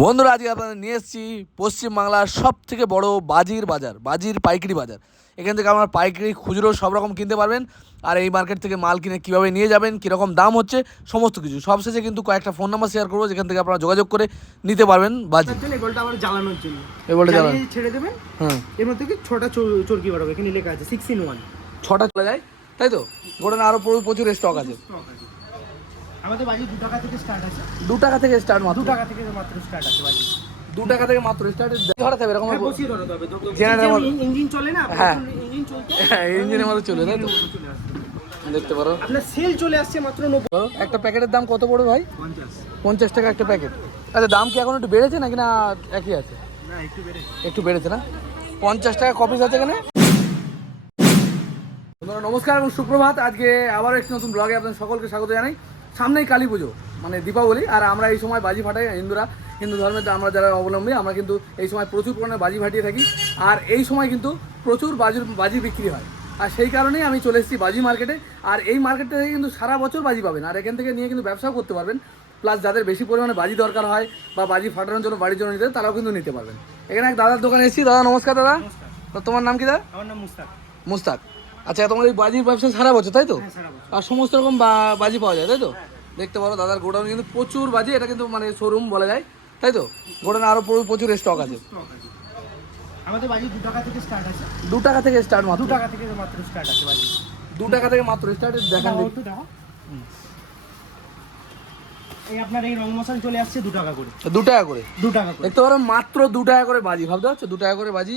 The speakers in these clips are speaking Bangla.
বন্ধুরা আজকে আপনাদের নিয়ে এসেছি পশ্চিমবাংলার সব থেকে বড় বাজির বাজার বাজির পাইকারি বাজার। এখান থেকে আপনারা পাইকারি খুচরো সব রকম কিনতে পারবেন। আর এই মার্কেট থেকে মাল কিনে কীভাবে নিয়ে যাবেন কীরকম দাম হচ্ছে সমস্ত কিছু। সবশেষে কিন্তু কয়েকটা ফোন নাম্বার শেয়ার করব যেখান থেকে আপনারা যোগাযোগ করে নিতে পারবেন বাজি। জন্য এই বলটা আবার জ্বালানোর জন্য। এই জ্বালানো। ছেড়ে দেবেন হ্যাঁ। এর মধ্যে কি ছটা চর- চরকি বাড়াবে এখানে লেখা আছে সিক্স ইন ওয়ান ছটা চলে যায় তাই তো? গোডানে আরও প্রচুর স্টক আছে। আমাদের বাজি দু টাকা থেকে স্টার্ট আছে। দু টাকা থেকে স্টার্ট মাত্র? দু টাকা থেকে মাত্র স্টার্ট আছে বাজি দু টাকা থেকে মাত্র স্টার্ট ধরাতে হবে এরকম হ্যাঁ বসিয়ে ধরাতে হবে General ইঞ্জিন চলে না? হ্যাঁ। ইঞ্জিন চলতে ইঞ্জিনের মধ্যে চলে তাই তো? দেখতে পারো। আপনার সেল চলে আসছে মাত্র নব্বই। একটা প্যাকেটের দাম কত পড়বে ভাই? পঞ্চাশ। পঞ্চাশ টাকা একটা প্যাকেট। আচ্ছা দাম কি এখন একটু বেড়েছে নাকি না একই আছে? না একটু বেড়ে একটু বেড়েছে না? পঞ্চাশ টাকা কপিস আছে এখানে? নমস্কার এবং সুপ্রভাত। আজকে আবার একটি নতুন ব্লগে আপনাদের সকলকে স্বাগত জানাই। সামনেই কালী পুজো মানে দীপাবলি। আর আমরা এই সময় বাজি ফাটাই হিন্দুরা। হিন্দু ধর্মের আমরা যারা অবলম্বী আমরা কিন্তু এই সময় প্রচুর পরিমাণে বাজি ফাটিয়ে থাকি। আর এই সময় কিন্তু প্রচুর বাজি বাজি বিক্রি হয়। আর সেই কারণেই আমি চলে এসেছি বাজি মার্কেটে। আর এই মার্কেট থেকে কিন্তু সারা বছর বাজি পাবেন। আর এখান থেকে নিয়ে কিন্তু ব্যবসাও করতে পারবেন। প্লাস যাদের বেশি পরিমাণে বাজি দরকার হয় বা বাজি ফাটানোর জন্য বাড়ির জন্য নিতে তারাও কিন্তু নিতে পারবেন। এখানে এক দাদার দোকানে এসেছি। দাদা নমস্কার দাদা। তো তোমার নাম কি দাদা? আমার নাম মুস্তাক। মুস্তাক। আচ্ছা তোমার এই বাজির ব্যবসা সারা বছর তাই তো? হ্যাঁ আর সমস্ত রকম বাজি পাওয়া যায় তাই তো? দেখতে পারো দাদার গোডাউন কিন্তু প্রচুর বাজি এটা কিন্তু মানে শোরুম বলা যায় তাই তো? গোডাউনে আরও প্রচুর স্টক আছে। আমাদের বাজি দু টাকা থেকে স্টার্ট আছে। দু টাকা থেকে স্টার্ট মাত্র? দু টাকা থেকে মাত্র স্টার্ট আছে বাজি। দু টাকা থেকে মাত্র স্টার্ট দেখান দেখো। এই আপনার এই রং মশাল চলে আসছে দু টাকা করে। দু টাকা করে? দু টাকা করে। দেখতে পারো মাত্র দু টাকা করে বাজি ভাবতে পারছ? দু টাকা করে বাজি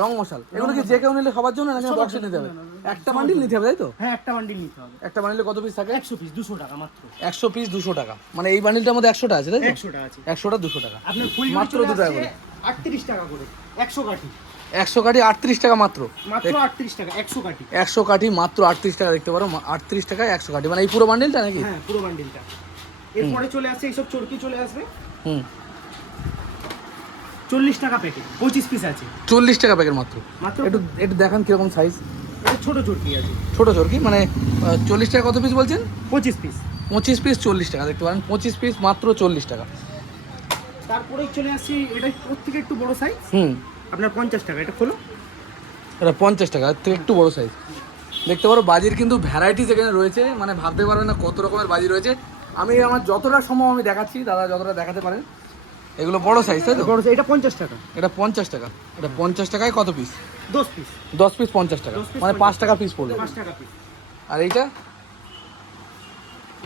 রং মশাল। এগুলো কি যে কেউ নিলে সবার জন্য? নাকি বক্সে নিতে হবে? একটা বান্ডিল নিতে হবে তাই তো? হ্যাঁ একটা বান্ডিল নিতে হবে। একটা বান্ডিলে কত পিস থাকে? একশো পিস দুশো টাকা মাত্র। একশো পিস দুশো টাকা। মানে এই বান্ডিলটার মধ্যে একশোটা আছে তাই একশোটা আছে। একশোটা দুশো টাকা। আপনার ফুল মাত্র দু টাকা করে। আটত্রিশ টাকা করে একশো কাঠি। একশো কাঠি আটত্রিশ টাকা মাত্র। মাত্র আটত্রিশ টাকা একশো কাঠি। একশো কাঠি মাত্র আটত্রিশ টাকা দেখতে পারো আটত্রিশ টাকায় একশো কাঠি। মানে এই পুরো বান্ডিলটা নাকি? হ্যাঁ পুরো বান্ডিলটা এরপরে চলে আসছে এইসব চরকি চলে আসবে। হুম। চল্লিশ টাকা প্যাকেট পঁচিশ পিস আছে। চল্লিশ টাকা প্যাকেট মাত্র। মাত্র? একটু একটু দেখান কীরকম সাইজ ছোট চরকি আছে। ছোট চরকি? মানে চল্লিশ টাকা কত পিস বলছেন? পঁচিশ পিস পঁচিশ পিস চল্লিশ টাকা দেখতে পারেন। পঁচিশ পিস মাত্র চল্লিশ টাকা। তারপরে চলে আসছি এটা ওর থেকে একটু বড় সাইজ হুম। আপনার পঞ্চাশ টাকা এটা খোলো। এটা পঞ্চাশ টাকা থেকে একটু বড় সাইজ দেখতে পারো বাজির কিন্তু ভ্যারাইটিস এখানে রয়েছে। মানে ভাবতে পারবেন না কত রকমের বাজি রয়েছে। আমি আমার যতটা সম্ভব আমি দেখাচ্ছি দাদা যতটা দেখাতে পারেন। এগুলো বড় সাইজ তাই তো? বড় size, এটা পঞ্চাশ টাকা। এটা পঞ্চাশ টাকা। এটা পঞ্চাশ টাকায় কত পিস দশ পিস দশ পিস পঞ্চাশ টাকা। মানে পাঁচ টাকা পিস পড়বে। পাঁচ টাকা পিস আর এইটা?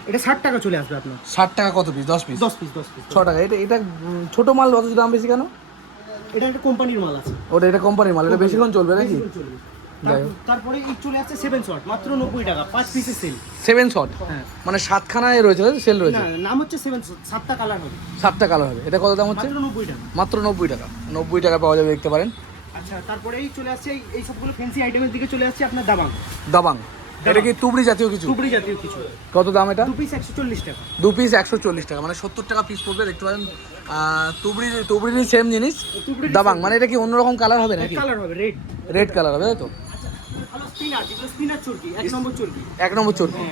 এটা ষাট টাকা চলে আসবে আপনার। ষাট টাকা কত পিস দশ পিস দশ পিস দশ পিস ছ টাকা। এটা এটা ছোট মাল অত দাম বেশি কেন? এটা একটা কোম্পানির মাল আছে। ওটা এটা কোম্পানির মাল। এটা বেশিক্ষণ চলবে নাকি? চলবে। তারপরে চলে আসছে সেভেন শট মাত্র নব্বই টাকা পাঁচ পিসের সেল সেভেন শট মানে সাতখানায় রয়েছে সেল রয়েছে? নাম হচ্ছে সেভেন শট সাতটা কালার হবে। সাতটা কালো হবে। এটা কত দাম হচ্ছে? নব্বই টাকা। মাত্র নব্বই টাকা। নব্বই টাকা পাওয়া যাবে দেখতে পারেন। আচ্ছা তারপরে এই চলে আসছে এই- সবগুলো ফ্যান্সি আইটেমের দিকে চলে আসছে আপনার দাবাং। দাবাং। এটা কি তুবড়ি জাতীয় কিছু? টুকরি জাতীয় কিছু। কত দাম এটা? দু পিস একশো চল্লিশ টাকা। দু পিস একশো চল্লিশ টাকা। মানে সত্তর টাকা পিস পড়বে দেখতে পারেন। তুবড়ি তুবড়ির সেম জিনিস। দাবাং। মানে এটা কি অন্যরকম কালার হবে নাকি? কালার হবে রেড রেড কালার হবে তাই তো? ভালো স্পিনার যেগুলো স্পিনার চর্কি এক নম্বর চর্কি। এক নম্বর চর্কি।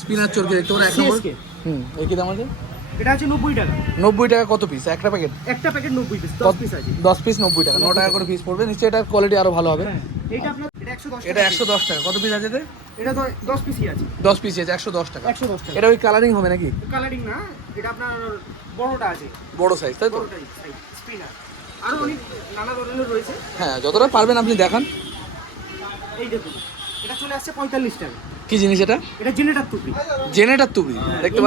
স্পিনার চর্কি দেখতে পারেন এক নম্বর হুম এই কি দাম আছে? এটা আছে নব্বই টাকা। নব্বই টাকা কত পিস একটা প্যাকেট একটা প্যাকেট নব্বই পিস দশ পিস আছে। দশ পিস নব্বই টাকা। ন টাকা করে পিস পড়বে। নিশ্চয়ই এটার কোয়ালিটি আরও ভালো হবে। হ্যাঁ এটা আপনার এটা একশো দশ টাকা কত পিস আছে? এটা দশ পিসই আছে। দশ পিস আছে একশো দশ টাকা। একশো দশ টাকা। এটা ওই কালারিং হবে নাকি? কালারিং না এটা আপনার বড়টা আছে। বড় সাইজ তাই তো? স্পিনার আরও অনেক নানা ধরনের রয়েছে। হ্যাঁ যতটা পারবেন আপনি দেখান। এই দেখুন এটা চলে আসছে পঁয়তাল্লিশ টাকা। কি জিনিস এটা? এটা জেনেটার টুকরি তুবড়ি দেখতে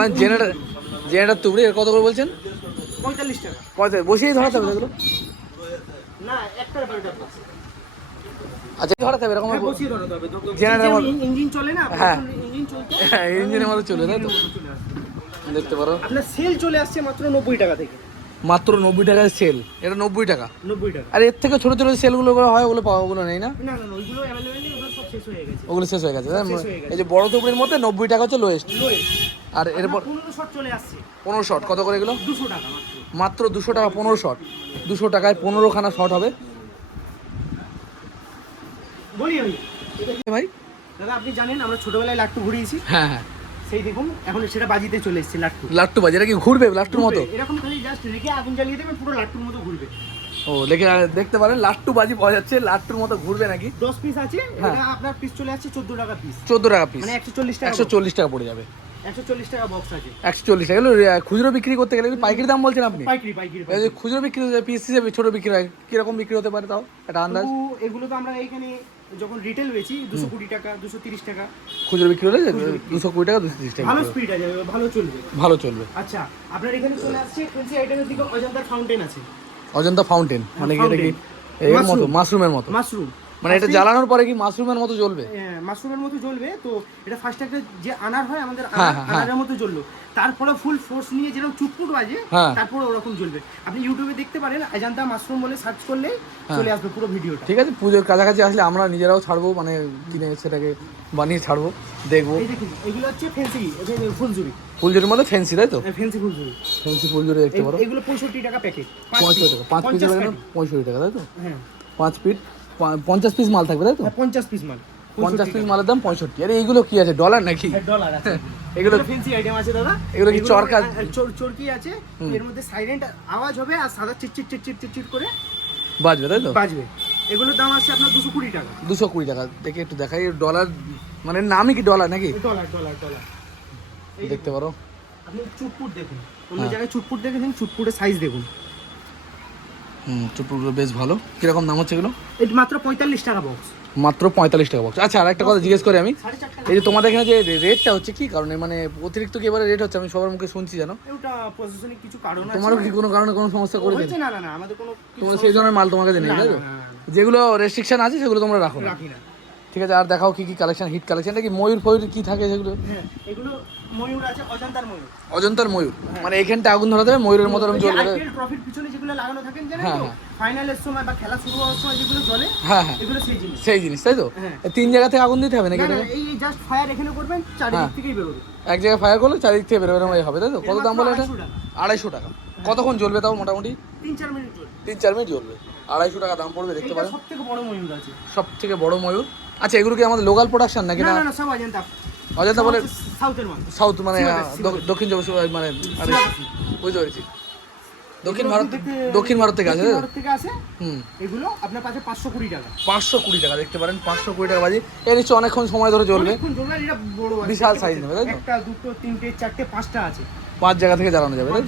জেনারেটার তুবড়ি এর কত করে বলছেন? পঁয়তাল্লিশ টাকা। পঁয়তাল্লিশ ধরাতে হবে এগুলো। না বারোটা আচ্ছা ধরাতে হবে এরকম হ্যাঁ ইঞ্জিন চলে না? হ্যাঁ। ইঞ্জিন চলতে। হ্যাঁ ইঞ্জিনের চলে তাই তো? দেখতে পারো। আপনার সেল চলে আসছে মাত্র নব্বই টাকা থেকে। মাত্র নব্বই টাকায় সেল এটা নব্বই টাকা। নব্বই টাকা। আর এর থেকে ছোট ছোট সেলগুলো হয় ওগুলো পাওয়া ওগুলো নেই না? না না না ওইগুলো অ্যাভেলেবেল ওগুলো শেষ হয়ে গেছে। এই যে বড় তুবড়ির মধ্যে নব্বই টাকা হচ্ছে লোয়েস্ট আর এরপর পনেরো শট পনেরো কত করে এগুলো? দুশো টাকা মাত্র। দুশো টাকা পনেরো শট দুশো টাকায় পনেরোখানা শট হবে। বলি ভাই। দাদা আপনি জানেন আমরা ছোটবেলায় লাট্টু ঘুরিয়েছি। হ্যাঁ হ্যাঁ। সেই দেখুন এখন সেটা বাজিতে চলে এসেছে লাট্টু। লাট্টু বাজি এটা কি ঘুরবে লাট্টুর মতো? এরকম খালি জাস্ট রেখে আগুন জ্বালিয়ে দেবেন পুরো লাট্টুর মতো ঘুরবে। ও দেখে দেখতে পারেন লাট্টু বাজি পাওয়া যাচ্ছে লাট্টুর মতো ঘুরবে নাকি? দশ পিস আছে হ্যাঁ। এটা আপনার পিস চলে আসছে চোদ্দ টাকা পিস চোদ্দ টাকা পিস মানে একশো চল্লিশ টাকা একশো চল্লিশ টাকা পড়ে যাবে। একশো চল্লিশ টাকা বক্স আছে। একশো চল্লিশ টাকা। খুচরো বিক্রি করতে গেলে পাইকারি দাম বলছেন আপনি? পাইকারি পাইকারি খুচরো বিক্রি পিস হিসেবে ছোট বিক্রি হয়। কীরকম বিক্রি হতে পারে তাও? একটা আন্দাজ? এগুলো তো আমরা এখানে যখন রিটেল বেচি দুশো কুড়ি টাকা দুশো তিরিশ টাকা। খুচরো বিক্রি হলে দুশো কুড়ি টাকা দুশো তিরিশ টাকা ভালো স্পিড আছে ভালো চলবে। ভালো চলবে। আচ্ছা আপনার এখানে চলে আসছে ফেন্সি আইটেমের দিকে অজন্তার ফাউন্টেন আছে। অজন্তা ফাউন্টেন মানে কি এটা কি? এর মতো মাশরুমের মতো। মাশরুম মানে এটা জ্বালানোর পরে কি মাশরুমের মতো জ্বলবে? মাশরুমের মতো জ্বলবে। তো এটা ফার্স্ট একটা যে আনার হয় আমাদের হ্যাঁ, হ্যাঁ, হ্যাঁ। আনারের মতো জ্বললো। তারপরে ফুল ফোর্স নিয়ে যেরকম চুটপুট বাজে হ্যাঁ। তারপরে ওরকম জ্বলবে। আপনি ইউটিউবে দেখতে পারেন অজান্তা মাশরুম বলে সার্চ করলেই হ্যাঁ। চলে আসবে পুরো ভিডিওটা। ঠিক আছে পুজোর কাছাকাছি আসলে আমরা নিজেরাও ছাড়বো মানে কিনে সেটাকে বানিয়ে ছাড়বো দেখব। এগুলো হচ্ছে ফেন্সি ফুলঝুরি। ফুলঝুরির মধ্যে ফ্যান্সি তাই তো? ফেন্সি ফুলঝুরি। ফ্যান্সি ফুলঝুরি দেখতে পারো। এগুলো পঁয়ষট্টি টাকা প্যাকেট পঁয়ষট্টি টাকা পাঁচ পিস পঁয়ষট্টি টাকা তাই তো? হ্যাঁ। পাঁচ পিস পঞ্চাশ পিস মাল থাকবে তাই তো? হ্যাঁ, পঞ্চাশ পিস মাল। পঞ্চাশ পিস মালের দাম পঁয়ষট্টি। আরে এইগুলো কি আছে? ডলার নাকি? ডলার আছে। এগুলো ফেন্সি আইটেম আছে দাদা। এগুলো কি চরকা? চর- চরকি আছে। এর মধ্যে সাইলেন্ট আওয়াজ হবে আর সাদা চিটচিট চিটচিট চিটচিট করে বাজবে তাই তো? বাজবে। এগুলোর দাম আছে আপনার দুশো কুড়ি টাকা। দুশো কুড়ি টাকা। দেখে একটু দেখাই। ডলার মানে নামই কি ডলার নাকি? ডলার ডলার ডলার দেখতে পারো। আপনি চুটপুট দেখুন। অন্য হ্যাঁ। জায়গায় চুটপুট দেখেছেন চুটপুটের সাইজ দেখুন। হুম চুপুরগুলো বেশ ভালো। কীরকম দাম হচ্ছে এগুলো? এটা মাত্র পঁয়তাল্লিশ টাকা বক্স মাত্র পঁয়তাল্লিশ টাকা বক্স আচ্ছা আর একটা কথা জিজ্ঞেস করি আমি। এই যে তোমাদের এখানে যে রেটটা হচ্ছে কি? কারণে মানে অতিরিক্ত কি এবারে রেট হচ্ছে? আমি সবার মুখে শুনছি জানো ওটা প্রশাসনিক কিছু কারণ আছে তোমারও কি কোনো কারণে কোনো সমস্যা করে দিন? না না না আমাদের কোনো তোমার সেই ধরনের মাল তোমার কাছে নেই তাই যেগুলো রেস্ট্রিকশন আছে সেগুলো তোমরা রাখো না। ঠিক আছে আর দেখাও কি কি কালেকশন হিট কালেকশন কি ময়ূর ফয়ূর কি থাকে সেগুলো? হ্যাঁ এগুলো ময়ূর আছে অজন্তার ময়ূর। অজন্তার ময়ূর। মানে এখানটা আগুন ধরা দেবে ময়ূরের মতো এরকম জ্বলবে ট্রফির পিছনে যেগুলো লাগানো থাকেন জানেন হ্যাঁ, তো? হ্যাঁ। ফাইনালের সময় বা খেলা শুরু হওয়ার সময় যেগুলো জ্বলে হ্যাঁ হ্যাঁ। এগুলো সেই জিনিস। সেই জিনিস তাই তো? হ্যাঁ। তিন জায়গা থেকে আগুন দিতে হবে নাকি এই জাস্ট ফায়ার এখানে করবেন চারিদিক হ্যাঁ। থেকেই বেরোবে। এক জায়গায় ফায়ার করলে চারিদিক থেকে বেরোবে এরকম হবে তাই তো? কত দাম বলে এটা? 250 টাকা। আড়াইশো টাকা। কতক্ষণ জ্বলবে তাও মোটামুটি? তিন চার মিনিট তিন চার মিনিট জ্বলবে। আড়াইশো টাকা দাম পড়বে দেখতে পারেন সব থেকে বড় ময়ূর আছে। সব থেকে বড় ময়ূর। আচ্ছা এগুলো কি আমাদের লোকাল প্রোডাকশন নাকি না না সব অজন্তা। অযোধ্যা বলে সাউথ মানে দক্ষিণ চব্বিশ মানে বুঝতে পেরেছি। দক্ষিণ ভারত দেখতে- দক্ষিণ ভারত থেকে আছে। দক্ষিণ? ভারত থেকে আসে হুম। এগুলো আপনার কাছে পাঁচশো কুড়ি টাকা। পাঁচশো কুড়ি টাকা দেখতে পারেন পাঁচশো কুড়ি টাকা বাজি। এর নিশ্চয় অনেকক্ষণ সময় ধরে চলবে। বিশাল size নেবে, তাই একটা দুটো তিনটে চারটে পাঁচটা আছে। পাঁচ জায়গা থেকে জ্বালানো যাবে তাই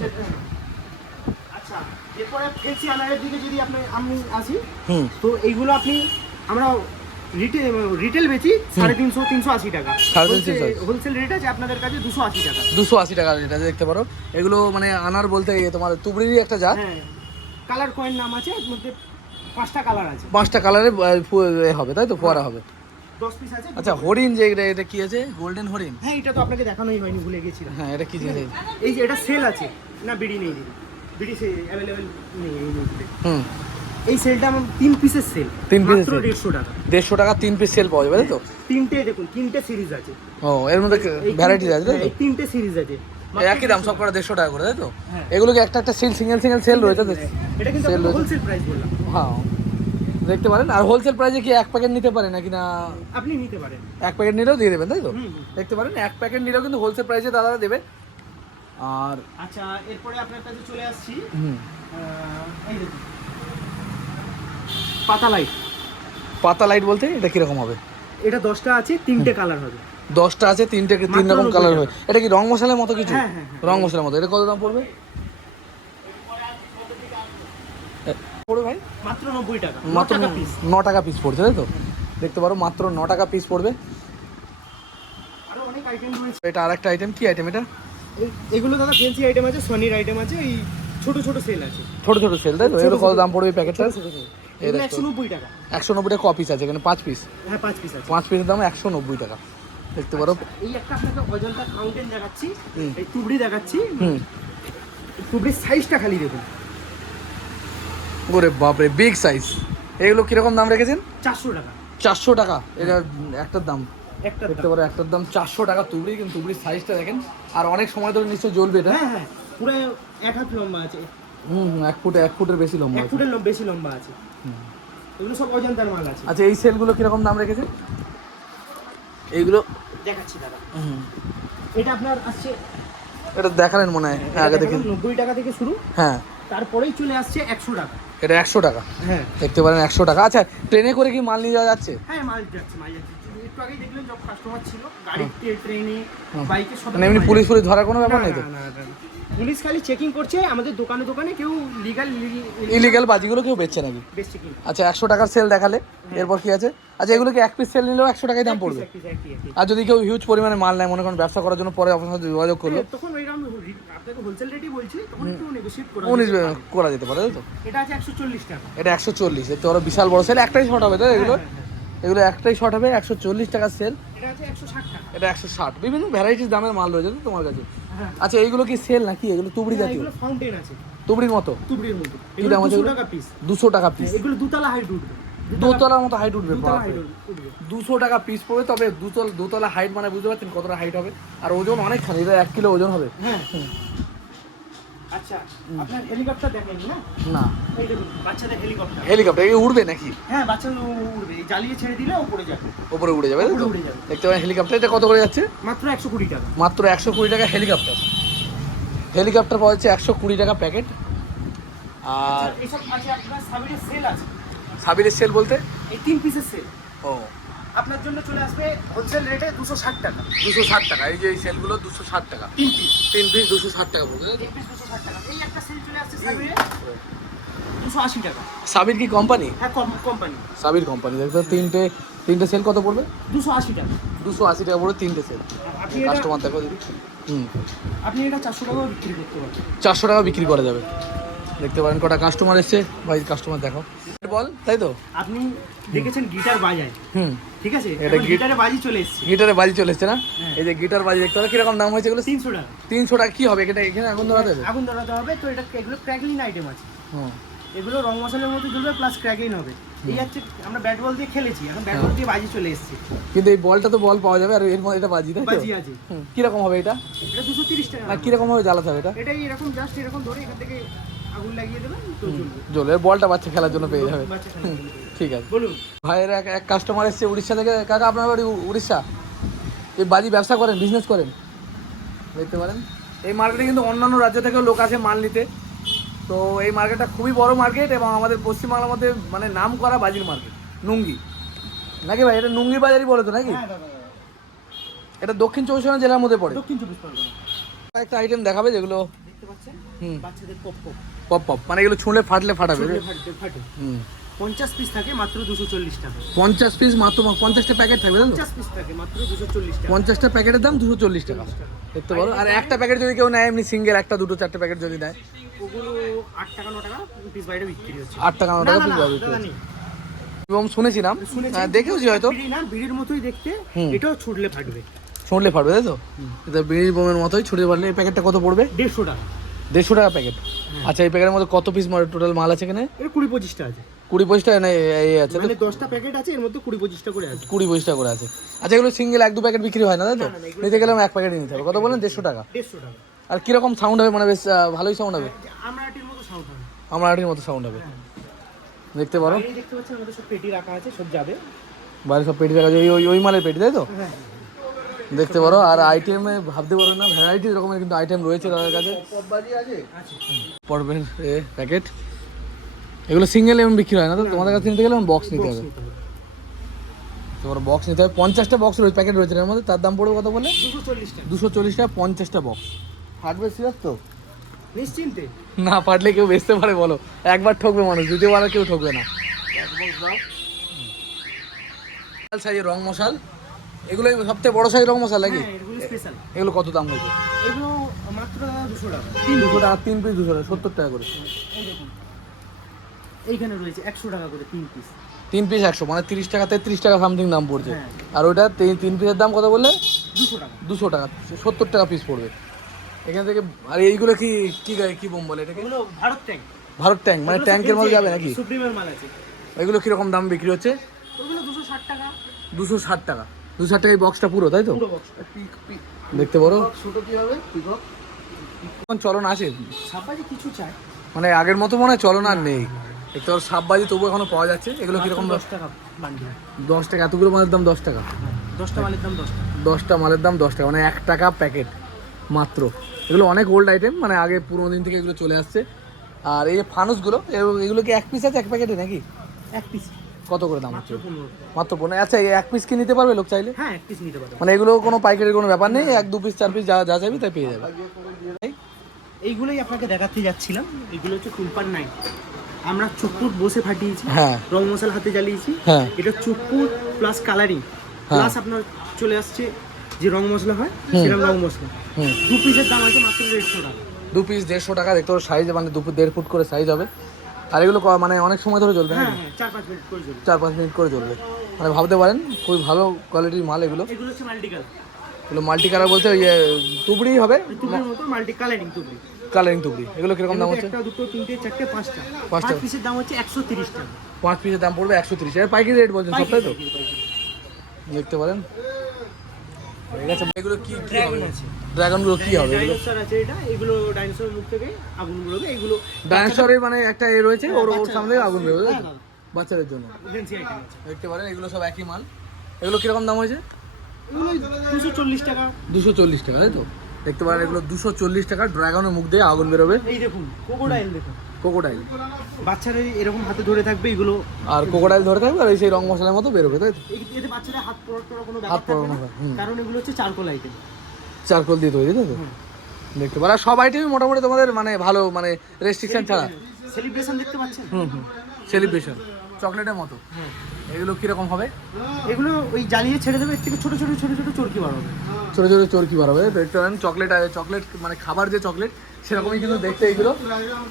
আচ্ছা এরপরে ফেন্সি আনারের দিকে যদি আপনি আমি আসি হুম। তো এইগুলো আপনি আমরা রিটেল রিটেল বেচি সাড়ে তিনশো তিনশো আশি টাকা। সাড়ে তিনশো। হোলসেল রেট আছে আপনাদের কাছে দুশো আশি টাকা। দুশো আশি টাকা যেটা দেখতে পারো। এগুলো মানে আনার বলতে তোমার তুবড়িরই একটা জাত। হ্যাঁ কালার কয়েন নাম আছে এর মধ্যে পাঁচটা কালার আছে। পাঁচটা কালারে হবে তাই তো? ফোয়ারা হবে। দশ পিস আছে আচ্ছা হরিণ যে এটা এটা কি আছে? গোল্ডেন হরিণ? হ্যাঁ এটা তো আপনাকে দেখানোই হয়নি ভুলে গেছিলাম। হ্যাঁ এটা কি জিনিস এই যে এটা সেল আছে। না বিডি নেই বিডি। সে অ্যাভেলেবেল নেই এই হুম। এই সেলটা আমার তিন পিসের সেল তিন মাত্র দেড়শো টাকা। দেড়শো টাকা তিন পিস সেল পাওয়া যাবে তাই তো? তিনটে দেখুন তিনটে সিরিজ আছে। ও এর মধ্যে ভ্যারাইটিস আছে তাই হ্যাঁ, তো তিনটে সিরিজ আছে। একই দাম সব কটা দেড়শো টাকা করে তাই তো? হ্যাঁ। এগুলো কি একটা একটা সিল সিঙ্গেল সিঙ্গেল সেল রয়েছে এটা কিন্তু হোলসেল প্রাইস বললাম। হ্যাঁ। দেখতে পারেন। আর হোলসেল প্রাইসে কি এক প্যাকেট নিতে পারে নাকি না? আপনি নিতে পারেন। এক প্যাকেট নিলেও দিয়ে দেবেন তাই তো। দেখতে পারেন এক প্যাকেট নিলেও কিন্তু হোলসেল প্রাইসে দাদা দেবে। আর আচ্ছা এরপরে আপনার কাছে চলে আসছি। হুম। এই দেখুন। পাতা লাইট পাতা লাইট বলতে এটা কীরকম হবে? এটা দশটা আছে তিনটে কালার হবে। দশটা আছে তিনটে তিন রকম কালার হবে। এটা কি রং মশলার মতো কিছু? হ্যাঁ, হ্যাঁ, হ্যাঁ। রং মশলার মতো। এটা কত দাম পড়বে? পড়বে ভাই? মাত্র নব্বই টাকা। মাত্র পিস ন টাকা পিস পড়ছে তাই তো? দেখতে পারো মাত্র ন টাকা পিস পড়বে। আরও অনেক আইটেম এটা আরেকটা আইটেম কি আইটেম এটা? এগুলো দাদা ফেন্সি আইটেম আছে সনির আইটেম আছে এই ছোট ছোট সেল আছে। ছোট ছোট সেল তাই তো? এগুলো কত দাম পড়বে প্যাকেটটা। একশো নব্বই টাকা। একশো নব্বই টাকা ক পিস আছে? এখানে পাঁচ পিস হ্যাঁ পাঁচ পিস আছে। পাঁচ পিসের দাম একশো নব্বই টাকা। দেখতে পারো। এই একটা আপনাকে অজন্তা কাউন্টেন দেখাচ্ছি এই তুবড়ি দেখাচ্ছি। হুম। তুবড়ির সাইজটা খালি দেখুন। ওরে বাপরে বিগ সাইজ এগুলো কীরকম দাম রেখেছেন? চারশো টাকা। চারশো টাকা। এটা একটার দাম। একটা দেখতে পারো একটার দাম চারশো টাকা তুবড়ি কিন্তু তুবড়ির সাইজটা দেখেন। আর অনেক সময় ধরে নিশ্চয়ই জ্বলবে এটা। হ্যাঁ হ্যাঁ। পুরো এক হাত লম্বা আছে। হুম হুম, এক ফুটে এক ফুটের বেশি লম্বা এক ফুটের বেশি লম্বা আছে। এগুলো সব অজন্তার মাল আছে। আচ্ছা এই সেলগুলো কীরকম দাম রেখেছে? এইগুলো দেখাচ্ছি দাদা। হুম, এটা আপনার আসছে এটা দেখালেন মনে হয়। হ্যাঁ, আগে দেখে। নব্বই টাকা থেকে শুরু। হ্যাঁ। তারপরেই চলে আসছে একশো টাকা। এটা একশো টাকা। হ্যাঁ। দেখতে পারেন একশো টাকা। আচ্ছা ট্রেনে করে কি মাল নিয়ে যাওয়া যাচ্ছে? হ্যাঁ মাল যাচ্ছে মাল যাচ্ছে। একটু আগেই দেখলেন সব কাস্টমার ছিল গাড়িতে ট্রেনে বাইকে সব মানে এমনি পুলিশ ফুলিশ ধরার কোনো ব্যাপার নেই তো? না, না। পুলিশ খালি চেকিং করছে আমাদের দোকানে দোকানে কেউ লিগাল ইলিগাল বাজিগুলো কেউ বেচছে নাকি? আচ্ছা একশো টাকার সেল দেখালে এরপর কি আছে? আচ্ছা এগুলো কি এক পিস সেল নিলেও একশো টাকায় দাম পড়বে? আর যদি কেউ হিউজ পরিমাণে মাল নেয় মনে করেন ব্যবসা করার জন্য পরে আপনার সাথে যোগাযোগ করল তখন ওইরকম আপনাকে হোলসেল রেটই বলছি তখন একটু নেগোশিয়েট করা উনিশ। করা যেতে পারে তাই তো? এটা আছে একশো চল্লিশ টাকা। এটা একশো চল্লিশ এর আরও বিশাল বড় সেল একটাই শর্ট হবে তাই তো এগুলো? হ্যাঁ, হ্যাঁ, এগুলো একটাই শর্ট হবে একশো চল্লিশ টাকার সেল এটা একশো ষাট টাকা। এটা একশো ষাট বিভিন্ন ভ্যারাইটিস দামের মাল রয়েছে তো তোমার কাছে। হ্যাঁ আচ্ছা এইগুলো কি সেল নাকি? এগুলো তুবড়ি জাতীয়? এগুলো ফাউন্টেন আছে। তুবড়ির মতো? তুবড়ির মতো। কি এগুলো দাম আছে দুশো এগুলো? টাকা পিস 200 টাকা পিস এগুলো দুতলা হাইট উঠবে। দোতলার মতো হাইট উঠবে দুতলা বাপরে। হাইট উঠবে। দুশো টাকা পিস পড়বে তবে দুতলা দোতলা হাইট মানে বুঝতে পারছেন কতটা হাইট হবে। আর ওজন অনেকখানি এটা এক কিলো ওজন হবে। হ্যাঁ। আচ্ছা আপনার হেলিকপ্টার দেখেন না? না। বাচ্চাদের হেলিকপ্টার হেলিকপ্টার এই উড়বে নাকি? হ্যাঁ বাচ্চা উড়বে। জ্বালিয়ে ছেড়ে দিলে উপরে যাবে। ওপরে উড়ে যাবে উপরে উড়ে যাবে। দেখতে পারেন হেলিকপ্টার এটা কত করে যাচ্ছে? মাত্র একশো কুড়ি টাকা। মাত্র একশো কুড়ি টাকা হেলিকপ্টার হেলিকপ্টার পাওয়া যাচ্ছে একশো কুড়ি টাকা প্যাকেট আর আর এসব আছে আপনার সাবিরের সেল আছে। সাবিরের সেল বলতে? এই তিন পিসের সেল ও। আপনার জন্য চলে আসবে হোলসেল রেটে দুশো ষাট টাকা। দুশো ষাট টাকা এই যে এই সেলগুলো দুশো ষাট টাকা। তিন পিস। তিন পিস দুশো ষাট টাকা পড়বে। তাই পিস দুশো ষাট টাকা। এই একটা সেল চলে আসছে সাবিরে দুশো আশি টাকা। সাবির কি কোম্পানি হ্যাঁ কোম্পানি সাবির কোম্পানি দেখতে তিনটে তিনটে সেল কত পড়বে? দুশো আশি টাকা। দুশো আশি টাকা পড়বে তিনটে সেল কাস্টমার দেখো দিদি হুম। আপনি এটা চারশো টাকাও বিক্রি করতে পারবেন। চারশো টাকা বিক্রি করা যাবে। দেখতে পারেন কটা কাস্টমার এসছে। ভাই কাস্টমার দেখো। বল তাই তো? আপনি দেখেছেন গিটার বাজায়। হুম। ঠিক আছে? এটা এটা গিটারে বাজি চলে এসছে। গিটারে বাজি চলে এসছে না? হ্যাঁ। এই যে গিটার বাজি দেখতে পারো কীরকম দাম হয়েছে এগুলো? তিনশো টাকা। তিনশো টাকা কি হবে? এটা এখানে এখন ধরা দেবে আগুন ধরাতে হবে তো এটা এগুলো ক্র্যাকলিং আইটেম আছে। হুম এগুলো রং মশলার মধ্যে জ্বলবে প্লাস ক্র্যাকলিং হবে। এই হচ্ছে আমরা ব্যাট বল দিয়ে খেলেছি এখন ব্যাট বল দিয়ে বাজি চলে এসছে। কিন্তু এই বলটা তো বল পাওয়া যাবে আর এর মধ্যে এটা বাজি তাই তো? বাজি আছে হুম, কীরকম হবে এটা? এটা দুশো তিরিশ টাকা না কীরকম ভাবে জ্বালাতে হবে এটা? এটাই এরকম জাস্ট এরকম ধরে এখান থেকে আগুন লাগিয়ে দেবেন তো জ্বলবে। জল বলটা বাচ্চা খেলার জন্য পেয়ে যাবে। বাচ্চা। ঠিক আছে। বলুন। ভাইয়ের এক এক কাস্টমার এসছে উড়িষ্যা থেকে। কাকা আপনার বাড়ি উ- উড়িষ্যা? এই বাজি ব্যবসা করেন বিজনেস করেন। দেখতে পারেন। এই মার্কেটে কিন্তু অন্যান্য রাজ্য থেকেও লোক আসে মাল নিতে। তো এই মার্কেটটা খুবই বড় মার্কেট এবং আমাদের পশ্চিমবাংলার মধ্যে মানে নাম করা বাজির মার্কেট নুঙ্গি। নাকি ভাই এটা নুঙ্গি বাজারই বলে তো নাকি? হ্যাঁ দাদা দাদা। এটা দক্ষিণ চব্বিশ পরগনা জেলার মধ্যে পড়ে। দক্ষিণ চব্বিশ পরগনা। একটা আইটেম দেখাবে যেগুলো দেখতে পাচ্ছেন? হুম। বাচ্চাদের পপ পপ পপ পপ। মানে এগুলো ছুঁলে ফাটলে ফাটাবে। ছুটলে ফাটে ফাটে। হুম। পঞ্চাশ পিস থাকে মাত্র দুশো চল্লিশ টাকা। পঞ্চাশ পিস মাত্র পঞ্চাশটা প্যাকেট থাকবে তাই পঞ্চাশ পিস থাকে মাত্র দুশো চল্লিশ টাকা। পঞ্চাশটা প্যাকেটের দাম দুশো চল্লিশ টাকা। দেখতে পারো? আর একটা প্যাকেট যদি কেউ নেয় এমনি সিঙ্গেল একটা দুটো চারটে প্যাকেট যদি নেয়। ওগুলো আট টাকা ন টাকা পিস বাইরে বিক্রি হচ্ছে। আট টাকা ন টাকা পিস না পাবে দাদা এবং শুনেছিলাম শুনেছি। হ্যাঁ, দেখেওছি হয়তো। না বিড়ির মতোই দেখতে হুম। এটাও ছুটলে ফাটবে। তাই তো? বিড়ির বোমের মতোই ছুটে পারলে এই প্যাকেটটা কত পড়বে? দেড়শো টাকা। দেড়শো টাকা প্যাকেট। আচ্ছা এই প্যাকেটের মধ্যে কত পিস টোটাল মাল আছে এখানে? কুড়ি পঁচিশটা আছে। কুড়ি পঁচিশ টাকা না এই আছে মানে দশটা প্যাকেট আছে এর মধ্যে কুড়ি পঁচিশটা করে আছে। কুড়ি পঁচিশ টাকা করে আছে। আচ্ছা এগুলো সিঙ্গেল এক দু প্যাকেট বিক্রি হয় না তাই তো? নিতে গেলে এক প্যাকেটই নিতে হবে। কত বলেন দেড়শো টাকা। দেড়শো টাকা। আর কীরকম সাউন্ড হবে? মানে বেশ ভালোই সাউন্ড হবে। আমরা এটির মতো সাউন্ড হবে। আমার আটির মতো সাউন্ড হবে। দেখতে পারো। দেখতে পাচ্ছেন আমাদের সব পেটি রাখা আছে সব যাবে। বাইরে সব পেটি দেখা যায় ওই ওই মালের পেটি তাই তো? হ্যাঁ। দেখতে পারো আর আইটেমে ভাবতে পারো না ভ্যারাইটি রকমের কিন্তু আইটেম রয়েছে তাদের কাছে। পড়বেন এ প্যাকেট এগুলো সিঙ্গেল এমন বিক্রি হয় না তো? তোমাদের কাছে নিতে গেলে বক্স নিতে হবে। তোমার বক্স নিতে হবে। পঞ্চাশটা বক্স রয়েছে প্যাকেট রয়েছে এর মধ্যে? তার দাম পড়বে কত বলে? দুশো চল্লিশ টাকা পঞ্চাশটা বক্স ফাটবে সিরিয়াস তো? নিশ্চিন্তে। না পারলে কেউ বেচতে পারে বলো। একবার ঠকবে মানুষ দ্বিতীয়বার কেউ ঠকবে না। রং মশাল। এগুলো সবথেকে বড় সাইজ রং মশাল নাকি? হ্যাঁ এগুলো কত দাম হয়েছে? এগুলো মাত্র দুশো টাকা। দুশো টাকা তিন পিস দুশো টাকা সত্তর টাকা করে। এইখানে রয়েছে একশো টাকা করে তিন পিস তিন পিস একশো মানে তিরিশ টাকা তেত্রিশ টাকা সামথিং দাম পড়ছে। হ্যাঁ। আর ওইটা তিন- পিসের দাম কত বললে? দুশো টাকা। দুশো টাকা সত্তর টাকা পিস পড়বে। এখান থেকে আর এইগুলো কি কি গায়ে কি বোম বলে এটাকে? ভারত ট্যাঙ্ক ভারত ট্যাঙ্ক মানে ট্যাঙ্কের মধ্যে যাবে নাকি? সুপ্রিমের মাল আছে। এগুলো কীরকম দাম বিক্রি হচ্ছে? ওগুলো দুশো ষাট টাকা। দুশো ষাট টাকা। দুশো ষাট এই বক্সটা পুরো তাই তো? দেখতে পারো। ছোট কি হবে? চলন আছে সাপাজি কিছু চাই। মানে আগের মতো মনে হয় চলন আর নেই। দেখতে পারো সাববাজি তবু এখনও পাওয়া যাচ্ছে। এগুলো কীরকম দশ টাকা দশ টাকা এতগুলো মালের দাম দশ টাকা। দশটা মালের দাম দশ টাকা। দশটা মালের দাম দশ টাকা মানে এক টাকা প্যাকেট মাত্র। এগুলো অনেক ওল্ড আইটেম মানে আগে পুরোনো দিন থেকে এগুলো চলে আসছে। আর এই যে ফানুসগুলো এগুলো কি এক পিস আছে এক প্যাকেটে নাকি? এক পিস কত করে দাম হচ্ছে? মাত্র পনেরো আচ্ছা এক পিস কি নিতে পারবে লোক চাইলে? হ্যাঁ এক পিস নিতে পারো মানে এগুলো কোনো পাইকারির কোনো ব্যাপার নেই এক দু পিস চার পিস যা যা চাইবি তাই পেয়ে যাবে। এইগুলোই আপনাকে দেখাতে যাচ্ছিলাম। এগুলো হচ্ছে টুম্পার নাইন আমরা চুপুর বসে ফাটিয়েছি হ্যাঁ। রং মশলা হাতে জ্বালিয়েছি। হ্যাঁ। এটা চুপুর প্লাস কালারিং। প্লাস আপনার চলে আসছে যে রং মশলা হয় সেরকম রং মশলা। দু পিসের দাম আছে মাত্র দেড়শো টাকা। দু পিস দেড়শো টাকা দেখতে সাইজ মানে দু দেড় ফুট করে সাইজ হবে। আর এগুলো মানে অনেক সময় ধরে চলবে হ্যাঁ হ্যাঁ চার পাঁচ মিনিট করে চলবে। চার পাঁচ মিনিট করে চলবে। মানে ভাবতে পারেন খুবই ভালো কোয়ালিটির মাল এগুলো। এগুলো হচ্ছে মাল্টি কালার এগুলো মাল্টি কালার বলতে ওই তুবড়ি হবে? তুবড়ির মতো মাল্টি কালারিং তুবড়ি। কালারিং তুবড়ি। এগুলো কীরকম দাম হচ্ছে? একটা দুটো তিনটে চারটে পাঁচটা। পাঁচটা। পাঁচ পিসের দাম হচ্ছে একশো তিরিশ টাকা। পাঁচ পিসের দাম পড়বে একশো তিরিশ। এর পাইকারি রেট বলছেন সবটাই তো? দেখতে পারেন। ঠিক আছে এগুলো কি কি হবে? ড্রাগন আছে। ড্রাগনগুলো কি হবে? ডাইনোসর আছে এটা এগুলো ডাইনোসরের মুখ থেকে আগুন বেরোবে এগুলো ডাইনোসরের মানে একটা এ রয়েছে ওর ওর সামনে আগুন বেরোবে তাই হ্যাঁ, বাচ্চাদের জন্য। দেখতে পারেন এগুলো সব একই মাল। এগুলো কীরকম দাম হয়েছে? এগুলো দুশো চল্লিশ টাকা। দুশো চল্লিশ টাকা তাই তো? দেখতে পারেন এগুলো দুশো চল্লিশ টাকা ড্রাগনের মুখ দিয়ে আগুন বেরোবে। এই দেখুন কোকোডাইল দেখুন। কোকোডাইল বাচ্চারা এরকম হাতে ধরে থাকবে এগুলো আর কোকোডাইল ধরে থাকবে আর এই সেই রং মশলার মতো বেরোবে তাই তো? এতে বাচ্চাদের হাত পড়ার কোনো হাত হয়, কারণ এগুলো হচ্ছে চারকোল আইটেম চারকোল দিয়ে তৈরি তাই তো? দেখতে পারো। সব আইটেমই মোটামুটি তোমাদের মানে ভালো মানে রেস্ট্রিকশন ছাড়া। সেলিব্রেশন দেখতে পাচ্ছেন? হুম হুম। সেলিব্রেশন চকলেটের মতো। এগুলো কীরকম হবে? এগুলো ওই জ্বালিয়ে ছেড়ে দেবে এর থেকে ছোট ছোট ছোট ছোট চরকি বার হবে। ছোটো ছোটো চরকি বার হবে। দেখতে পারেন চকলেট আছে চকলেট মানে খাবার যে চকলেট সেরকমই কিন্তু দেখতে এগুলো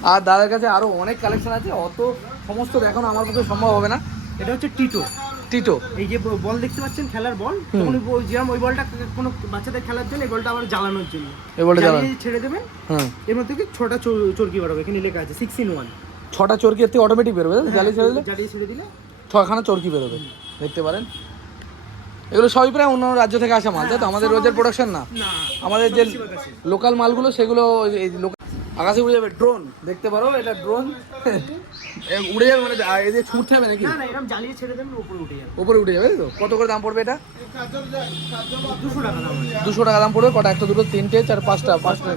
আর দাদার কাছে আরও অনেক কালেকশন আছে অত সমস্ত দেখানো আমার পক্ষে সম্ভব হবে না। এটা হচ্ছে টিটো। টিটো। এই যে বল দেখতে পাচ্ছেন খেলার বল তখন ওই যেরকম ওই বলটা কোনো বাচ্চাদের খেলার জন্য এই বলটা আবার জ্বালানোর জন্য। এই বলটা জ্বালান। ছেড়ে দেবেন হ্যাঁ এর মধ্যে থেকে ছটা চর- চরকি বার হবে এখানে লেখা আছে সিক্স ইন ওয়ান ছটা চরকি এর থেকে অটোমেটিক বেরোবে তাই জ্বালিয়ে ছেড়ে দিলে? জ্বালিয়ে ছেড়ে দিলে? ছখানা চরকি বেরোবে দেখতে পারেন। এগুলো সবই প্রায় অন্য রাজ্য থেকে আসা মাল তাই তো? আমাদের রোজের প্রোডাকশন না? আমাদের যে লোকাল মালগুলো সেগুলো আকাশে উড়ে যাবে ড্রোন দেখতে পারো এটা ড্রোন উড়ে যাবে মানে আ- এদের ছুটতে হবে নাকি? জ্বালিয়ে ছেড়ে দেবেন উপরে উঠে যাবে। উপরে উঠে যাবে তো? কত করে দাম পড়বে এটা? দুশো টাকা দাম পড়বে। কটা? একটা দুটো তিনটে চার পাঁচটা পাঁচটা।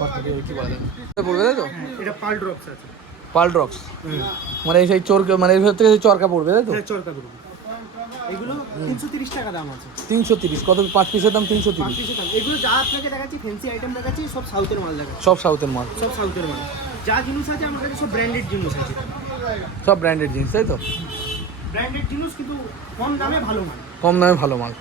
পাঁচটা কি কি বলা? যায় পড়বে তাই তো? এটা পাল ড্রপস আছে। পাল ড্রপস মানে সেই চোর মানে এর থেকে চরকা পড়বে তাই তো? চরকা ধরুন এগুলো তিনশো তিরিশ টাকা দাম আছে। তিনশো তিরিশ। কত পাঁচ পিসের দাম তিনশো পাঁচ তিরিশ পিসের দাম। এগুলো যা আপনাকে দেখাচ্ছি ফ্যান্সি আইটেম দেখাচ্ছি সব সাউথের মাল দেখাচ্ছি। সব সাউথের মাল। সব সাউথের মাল। যা জিনিস আছে আমার কাছে সব ব্র্যান্ডেড জিনিস আছে। সব ব্র্যান্ডেড জিনিস তাই তো? ব্র্যান্ডেড জিনিস কিন্তু কম দামে ভালো মাল। কম দামে ভালো মাল।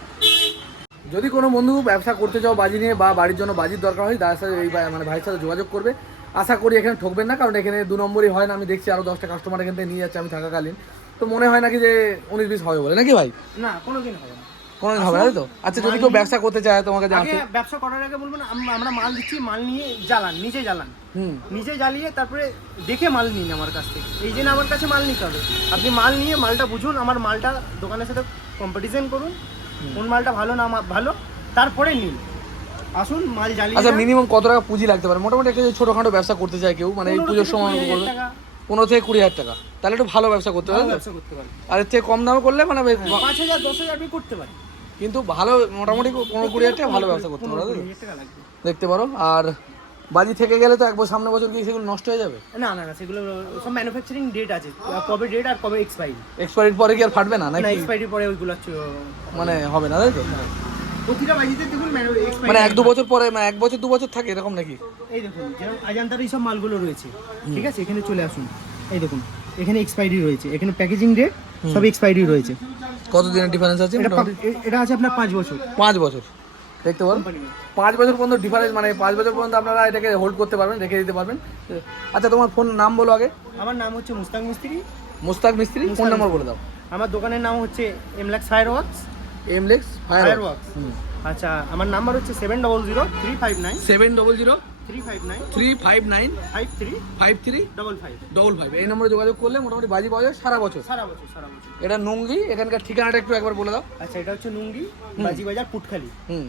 যদি কোনো বন্ধু ব্যবসা করতে চাও বাজি নিয়ে বা বাড়ির জন্য বাজির দরকার হয় তার সাথে এই মানে ভাইয়ের সাথে যোগাযোগ করবে। আশা করি এখানে ঠকবেন না কারণ এখানে দু নম্বরই হয় না। আমি দেখছি আরও দশটা কাস্টমার এখান থেকে নিয়ে যাচ্ছে আমি থাকাকালীন। তো মনে হয় নাকি যে উনিশ বিশ হবে বলে নাকি ভাই? না কোনোদিন হবে না। কোনোদিন হবে না তো? আচ্ছা যদি কেউ ব্যবসা করতে চায় তোমাকে আগে ব্যবসা করার আগে বলবেন আম- আমরা মাল দিচ্ছি মাল নিয়ে জ্বালান নিজে জ্বালান। হুম। নিজে জ্বালিয়ে তারপরে দেখে মাল নিন আমার কাছ থেকে। এই জন্য আমার কাছে মাল নিতে হবে। আপনি মাল নিয়ে মালটা বুঝুন আমার মালটা দোকানের সাথে কম্পিটিশন করুন কোন মালটা ভালো না ভালো তারপরে নিন। আসুন মাল জ্বালিয়ে আচ্ছা মিনিমাম কত টাকা পুঁজি লাগতে পারে? মোটামুটি একটা ছোটখাটো ব্যবসা করতে চায় কেউ মানে এই পুজোর সময় করবে। পনেরো থেকে কুড়ি হাজার টাকা। তাহলে একটু ভালো ব্যবসা করতে ভালো পারে ব্যবসা করতে পারেন আর এর থেকে কম দামে করলে মানে পাঁচ হাজার দশ হাজার করতে পারেন। কিন্তু ভালো মোটামুটি পনেরো কুড়ি হাজার টাকা ভালো ব্যবসা করতে পারো দেখতে পারো। আর বাজি থেকে গেলে তো এক বছর সামনে বছর গিয়ে সেগুলো নষ্ট হয়ে যাবে? না না না সেগুলো সব ম্যানুফ্যাকচারিং ডেট আছে। কবে ডেট আর কবে এক্সপায়ারি এক্সপায়ারির পরে কি আর ফাটবে না না নাকি? এক্সপায়ারি পরে ওইগুলো মানে হবে না তাই তো? প্রতিটা বাজিতে দেখুন মানে এক দু বছর পরে মানে এক বছর দু বছর থাকে এরকম নাকি? এই দেখুন যেরকম আজান্তার এইসব মালগুলো রয়েছে ঠিক আছে? এখানে চলে আসুন। এই দেখুন এখানে এক্সপায়ারি রয়েছে এখানে প্যাকেজিং ডেট সব এক্সপায়ারি রয়েছে। কত দিনের ডিফারেন্স আছে এটা আছে আপনার পাঁচ বছর। পাঁচ বছর দেখতে পারো পাঁচ বছর পর্যন্ত ডিফারেন্স মানে পাঁচ বছর পর্যন্ত আপনারা এটাকে হোল্ড করতে পারবেন রেখে দিতে পারবেন। আচ্ছা তোমার ফোন নাম বলো আগে। আমার নাম হচ্ছে মুস্তাক মিস্ত্রি। মুস্তাক মিস্ত্রি ফোন নাম্বার বলে দাও। আমার দোকানের নাম হচ্ছে Emlux fireworks এমলেক্স fireworks আচ্ছা আমার নাম্বার হচ্ছে seven double zero three five nine seven double zero three five nine three five nine five three five three double five double five এই নম্বরে যোগাযোগ করলে মোটামুটি বাজি পাওয়া যায় সারা বছর। সারা বছর সারা বছর। এটা নুঙ্গি এখানকার ঠিকানাটা একটু একবার বলে দাও। আচ্ছা এটা হচ্ছে নুঙ্গি বাজিবাজার পুটখালি। হুম।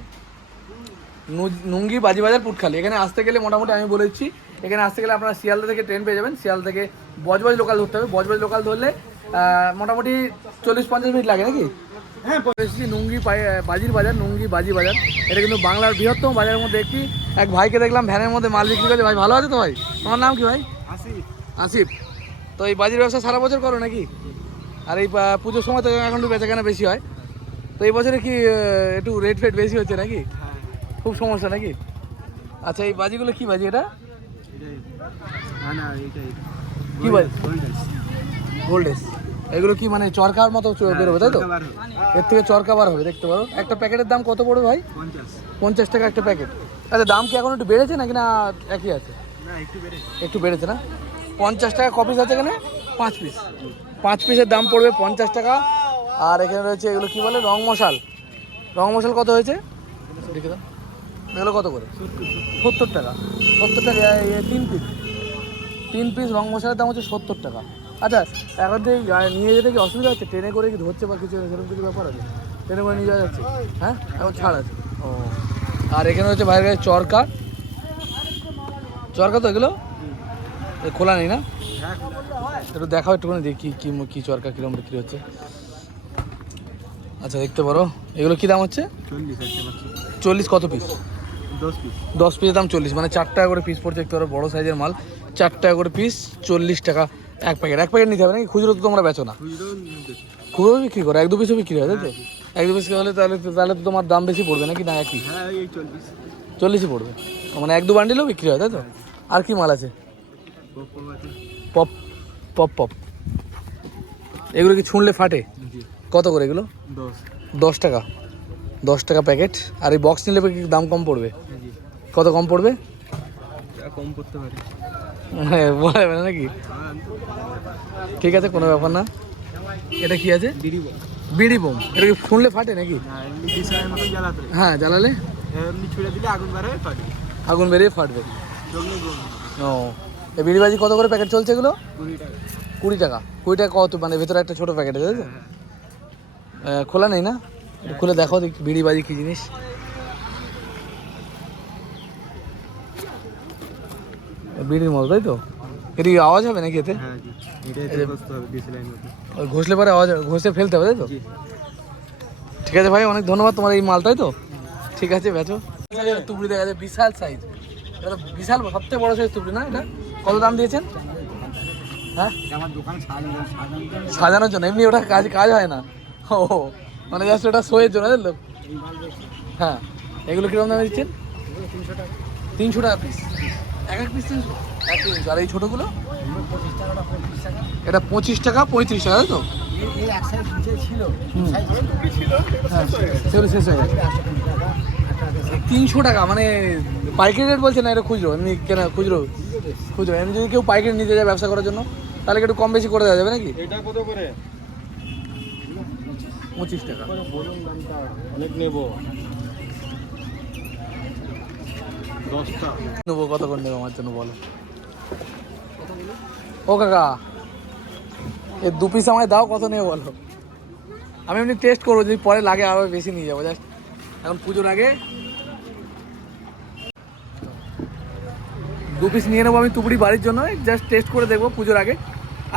নুঙ্গি বাজিবাজার পুটখালি। এখানে আসতে গেলে মোটামুটি আমি বলেছি এখানে আসতে গেলে আপনারা শিয়ালদা থেকে ট্রেন পেয়ে যাবেন। শিয়ালদা থেকে বজবজ লোকাল ধরতে হবে। বজবজ লোকাল ধরলে মোটামুটি চল্লিশ পঞ্চাশ মিনিট লাগে নাকি? হ্যাঁ এসেছি নুঙ্গি পাই- বাজির বাজার নুঙ্গি বাজি বাজার। এটা কিন্তু বাংলার বৃহত্তম বাজারের মধ্যে একটি। এক ভাইকে দেখলাম ভ্যানের মধ্যে মাল বিক্রি করছে। ভাই ভালো আছে তো ভাই? তোমার নাম কি ভাই? আসি আসিফ। তো এই বাজির ব্যবসা সারা বছর করো নাকি? আর এই পুজোর সময় তো এখন একটু বেচাকেনা বেশি হয়। তো এই বছরে কি একটু রেট ফেট বেশি হচ্ছে নাকি? হ্যাঁ। খুব সমস্যা নাকি? আচ্ছা এই বাজিগুলো কি বাজি এটা? কি বাজি? গোল্ডেস এগুলো কি মানে চরকার মতো চ- বেরোবে তাই তো? এর থেকে চরকা বার হবে দেখতে পারো। একটা প্যাকেটের দাম কত পড়বে ভাই? পঞ্চাশ। টাকা একটা প্যাকেট। আচ্ছা দাম কি এখন একটু বেড়েছে নাকি না একই আছে? একটু বেড়েছে। না? পঞ্চাশ টাকা কপিস আছে এখানে? পাঁচ পিস পাঁচ পিসের দাম পড়বে পঞ্চাশ টাকা। আর এখানে রয়েছে এগুলো কি বলে? রং মশাল। রং মশাল কত হয়েছে? দেখে দাও। এগুলো কত করে? সত্তর টাকা। সত্তর টাকা তিন পিস তিন পিস রং মশালের দাম হচ্ছে সত্তর টাকা। আচ্ছা এখন থেকে নিয়ে যেতে কি অসুবিধা হচ্ছে? ট্রেনে করে কি ধরছে বা কিছু? সেরকম কিছু ব্যাপার আছে? ট্রেনে করে নিয়ে যাওয়া যাচ্ছে? হ্যাঁ? এখন ছাড় আছে। ও। আর এখানে হচ্ছে বাইরের কাছে চরকা। চরকা তো এগুলো? খোলা নেই না? একটু দেখাও একটুখানি, দেখি কি কি চরকা কিরম বিক্রি হচ্ছে। আচ্ছা দেখতে পারো। এগুলো কি দাম হচ্ছে? চল্লিশ কত পিস দশ পিস দশ পিসের দাম চল্লিশ। মানে চার টাকা করে পিস পড়ছে, একটু পারো বড়ো সাইজের মাল। চার টাকা করে পিস চল্লিশ টাকা। এক প্যাকেট এক প্যাকেট নিতে হবে নাকি? খুচরো তো তোমরা বেচো না। খুচরো বিক্রি করো এক দু পিসও বিক্রি হয় তাই তো? এক দু পিস হলে তাহলে তাহলে তো তোমার দাম বেশি পড়বে নাকি? না একই। হ্যাঁ চল্লিশই পড়বে। মানে এক দু বান্ডিলও বিক্রি হয় তাই তো? আর কি মাল আছে? Pop pop pop. এগুলো কি ছুঁড়লে ফাটে? কত করে এগুলো? দশ। টাকা। দশ টাকা প্যাকেট আর এই বক্স নিলে দাম কম পড়বে? হ্যাঁ কত কম পড়বে? কম করতে পারে। বলা যাবে নাকি? ঠিক আছে কোনো ব্যাপার না। এটা কি আছে? বিড়ি বোম। এটা কি শুনলে ফাটে নাকি? হ্যাঁ হ্যাঁ জ্বালালে? আগুন আগুন বেরিয়ে ফাটবে। ও। এই বিড়িবাজি কত করে প্যাকেট চলছে এগুলো? কুড়ি টাকা। কুড়ি টাকা। কত? মানে ভেতরে একটা ছোটো প্যাকেট আছে খোলা নেই না? খুলে দেখো দেখি বিড়িবাজি কি জিনিস। বিড়ির মতো তাই তো? এটি আওয়াজ হবে নাকি এতে? হ্যাঁ ঘষলে পরে আওয়াজ ঘষে ফেলতে হবে তাই তো? ঠিক আছে ভাই অনেক ধন্যবাদ তোমার এই মাল তাই তো? ঠিক আছে বেচো। তুবড়ি দেখা যায় বিশাল সাইজ এটা বিশাল সবচেয়ে বড় সাইজ তুবড়ি না এটা? কত দাম দিয়েছেন? হ্যাঁ? সাজানোর জন্য। এমনি ওটা কাজ কাজ হয় না। ও মানে জাস্ট ওটা শোয়ের জন্য হ্যাঁ। এগুলো কীরকম দামে দিচ্ছেন? তিনশো টাকা। তিনশো টাকা পিস এক এক পিস তিনশো এক পিস আর এই ছোটোগুলো? এটা পঁচিশ টাকা পঁয়ত্রিশ টাকা তাই তো? হ্যাঁ শেষ হয়ে গেছে। তিনশো টাকা মানে পাইকারি রেট বলছে না এটা খুচরো এমনি কেনা খুচরো। খুচরো এমনি যদি কেউ পাইকারি নিতে যায় ব্যবসা করার জন্য তাহলে কি একটু কম বেশি করে দেওয়া যাবে নাকি? এটা কত করে? পঁচিশ টাকা। বলুন দামটা অনেক নেব। নেব, কত করে নেব আমার জন্য বলো? ও কাকা, এ দু পিস আমায় দাও, কত নেব বলো? আমি এমনি টেস্ট করব, যদি পরে লাগে আরও বেশি নিয়ে যাব জাস্ট এখন পুজোর আগে দু পিস নিয়ে নেব আমি তুবড়ি বাড়ির জন্য জাস্ট টেস্ট করে দেখব পুজোর আগে।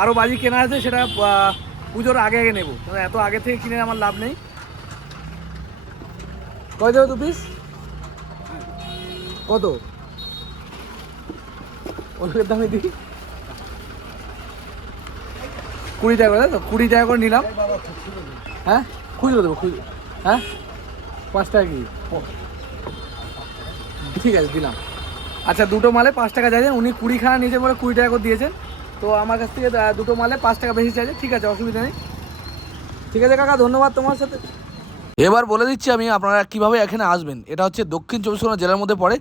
আরও বাজি কেনা আছে, সেটা পুজোর আগে আগে নেব। এত আগে থেকে কিনে আমার লাভ নেই। কয় দেবো দু পিস কত? ওষুধের দামে দিই। কুড়ি টাকা করে তো? কুড়ি টাকা করে নিলাম। হ্যাঁ? খুচরো দেবো, খুচরো। হ্যাঁ? পাঁচ টাকা কি। ঠিক আছে, দিলাম। আচ্ছা দুটো মালে পাঁচ টাকা চাইছেন। উনি কুড়ি খানা নিয়েছেন বলে কুড়ি টাকা করে দিয়েছেন। তো আমার কাছ থেকে দুটো মালে পাঁচ টাকা বেশি চাইছে। ঠিক আছে, অসুবিধা নেই। ঠিক আছে, কাকা, ধন্যবাদ তোমার সাথে। এবার বলে দিচ্ছি আমি আপনারা কীভাবে এখানে আসবেন। এটা হচ্ছে দক্ষিণ চব্বিশ পরগনা জেলার মধ্যে পড়ে।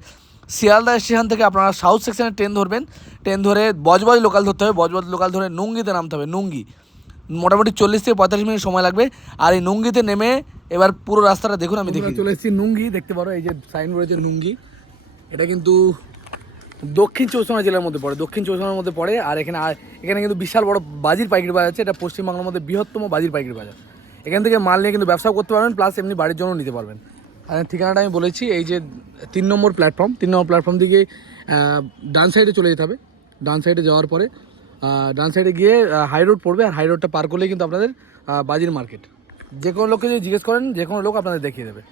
শিয়ালদা স্টেশন থেকে আপনারা সাউথ সেকশনে ট্রেন ধরবেন। ট্রেন ধরে বজবজ লোকাল ধরতে হবে। বজবজ লোকাল ধরে নুঙ্গিতে নামতে হবে, নুঙ্গি। মোটামুটি চল্লিশ থেকে পঁয়তাল্লিশ মিনিট সময় লাগবে। আর এই নুঙ্গিতে নেমে এবার পুরো রাস্তাটা দেখুন আমি দেখি। চলে এসেছি নুঙ্গি, দেখতে পারো এই যে সাইন রয়েছে নুঙ্গি। এটা কিন্তু দক্ষিণ পরগনা জেলার মধ্যে পড়ে, দক্ষিণ পরগনার মধ্যে পড়ে। আর এখানে এখানে কিন্তু বিশাল বড় বাজির পাইকারি বাজার আছে। এটা পশ্চিমবাংলার মধ্যে বৃহত্তম বাজির পাইকারি বাজার। এখান থেকে মাল নিয়ে কিন্তু ব্যবসা করতে পারবেন প্লাস এমনি বাড়ির জন্য নিতে পারবেন। আর ঠিকানাটা আমি বলেছি, এই যে তিন নম্বর প্ল্যাটফর্ম তিন নম্বর প্ল্যাটফর্ম থেকে ডান সাইডে চলে যেতে হবে। ডান সাইডে যাওয়ার পরে ডান সাইডে গিয়ে হাই রোড পড়বে, আর হাই রোডটা পার করলেই কিন্তু আপনাদের বাজির মার্কেট যে কোনো লোককে যদি জিজ্ঞেস করেন, যে কোনো লোক আপনাদের দেখিয়ে দেবে।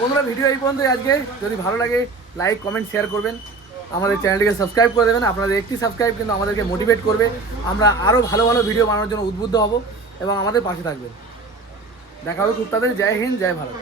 বন্ধুরা ভিডিও এই পর্যন্ত আজকে। যদি ভালো লাগে লাইক কমেন্ট শেয়ার করবেন। আমাদের চ্যানেলটিকে সাবস্ক্রাইব করে দেবেন। আপনাদের একটি সাবস্ক্রাইব কিন্তু আমাদেরকে মোটিভেট করবে। আমরা আরও ভালো ভালো ভিডিও বানানোর জন্য উদ্বুদ্ধ হব। এবং আমাদের পাশে থাকবেন। দেখা হবে কুত্তাদের জয় হিন্দ জয় ভারত।